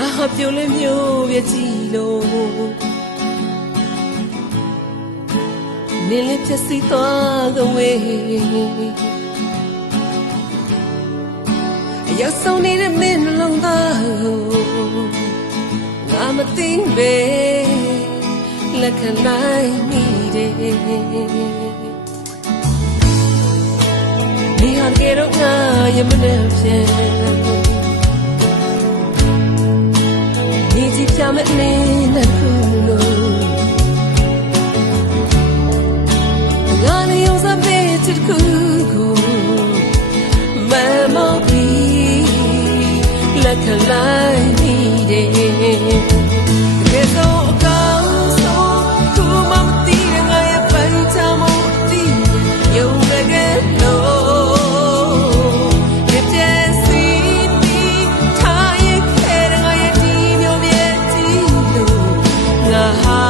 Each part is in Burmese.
ငါပြုံးလေးမျိုးပြကြည့်လို့နင်းလေးဖြစ်စီသွားကဝေးအရောက်ဆုံးနေတဲ့မင်းနှလုံးသားကိုငါမသိပဲလက်ခံနိုင်မိတယ်ဒီဟာကေတော့ငါရမနေပြန်ဒီကြည့်ပြမယ်နေနဲ့ခုလို့ငါနေရောစပေးချစ်ခုကိုမမပြီးလက်ခံလိုက်မိတယ်ကဲတော့အကောင်းဆုံးခုမှမသိတဲ့ငါရဲ့ပိုင်ချမသိယုံလည်းကဲလို့ပြည့်ပြည့်စီပြီးထားရခဲ့တဲ့ငါရဲ့ဒီမျိုးပြည့်ကြည့်လို့ငါဟာ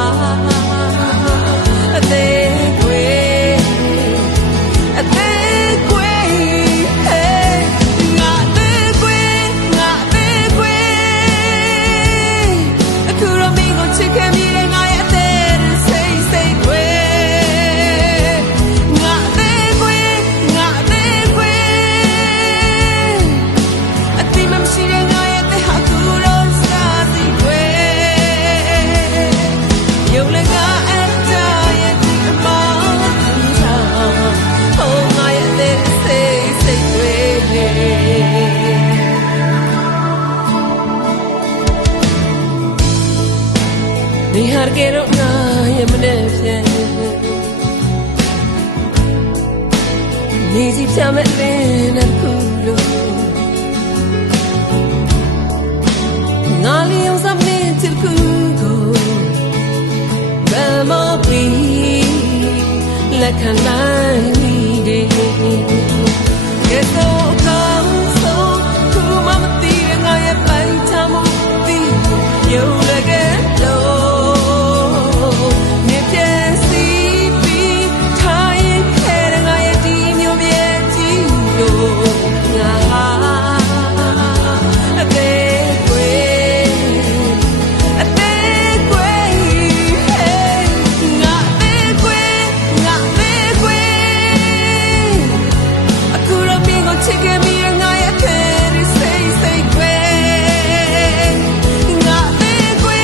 အသေးခွေအသေးခွေငါသေးခွေအခုတော့မင်းကိုချစ်ခဲ့မိတဲ့ငါရဲ့အသေးစိတ်စိတ်ခွေငါသေးခွေအတိမမရှိတဲ့ငါရဲ့တဲ့ဟာသူတော့စားစီခွေယုံလည်းငါအတားရဲ့ဒီအမောင်းသာဟိုငါရဲ့တဲ့စိတ်စိတ်ခွေနေဟာကေတော့ငါရဲ့မနေပြန်နေစီပြမယ်လည်းနဲ့ခုလို့ငါလျောစမင်းချစ်ခုကိုဘယ်မပြီးလက်ခံနိုင်မိတယ်ကဲတော့အကောင်းဆုံးခုမှမသိတဲ့ငါရဲ့ပိုင်ချမှုသိယုံလည်းကဲလို့မြင်ပြစီပြီးထားရင်ခဲတဲ့ငါရဲ့ဒီမျိုးပြည့်ကြည့်လို့ငါအသေးခွေငါအသေးခွေအခုတော့မင်းကိုချစ်ခဲ့မိတဲ့ငါရဲ့ခဲစိတ်စိတ်ခွေငါအသေးခွေ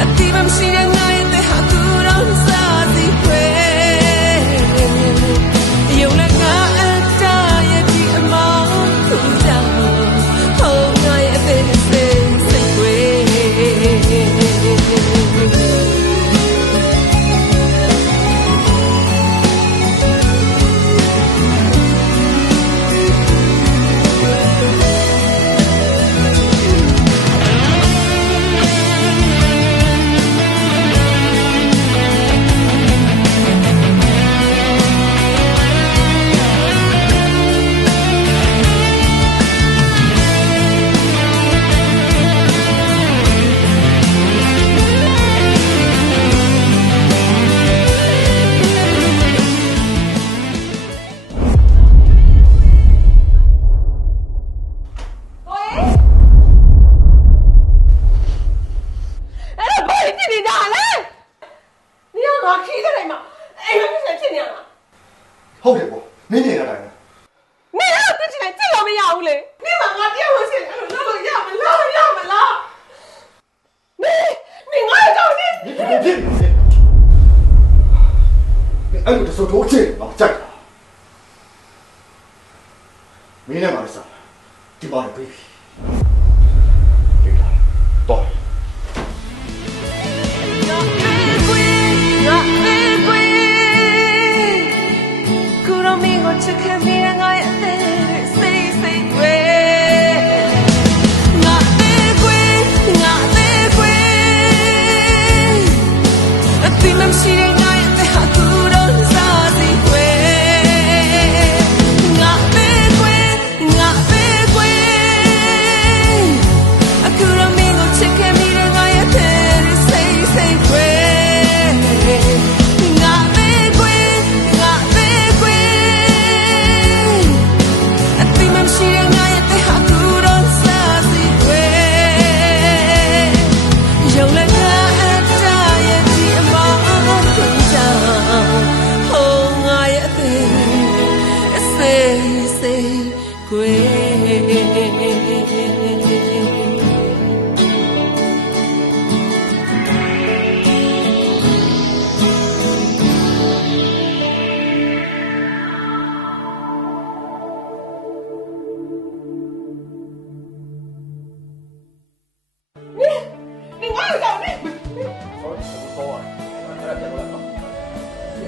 အတိမမရှိတဲ့ငါရဲ့တဲ့ဟာသူတော့စားစီခွေယုံလည်းငါအတားရဲ့ဒီအမောင်းခုကြောင့်ဟိုငါရဲ့တဲ့စိတ်စိတ်ခွေဟုတ်တယ်ပေါ့မင်းနေရတိုင်း နေတော့တက်ချင်ကြည့်လို့မရဘူးလေနေမှာငါတရားဝင်ရှင်အဲ့လိုလုပ်လို့ရမလားနေငါကြောင့်နေဖြစ်အဲ့လိုတဆိုးထိုးချင်တော့ကြိုက်တာမင်းနဲ့မလေးစားဒီပါနေပြီဒီလားတော့ချစ်ခဲ့မိတဲ့ငါရဲ့အသေးစိတ်စိတ်ခွေငါအသေးခွေအတိမမရှိတဲ့ငါရဲ့တဲ့ဟာသူတော့စားစီခွေငါအသေးခွေအခုတော့မင်းကိုချစ်ခဲ့မိတဲ့ငါရဲ့အသေးစိတ်စိတ်ခွေငါအသေးခွေ စိတ်ကွယ်ဆောရီဆောရတယ်အဲ့ဒါပြန်လို့လိုက်ပါ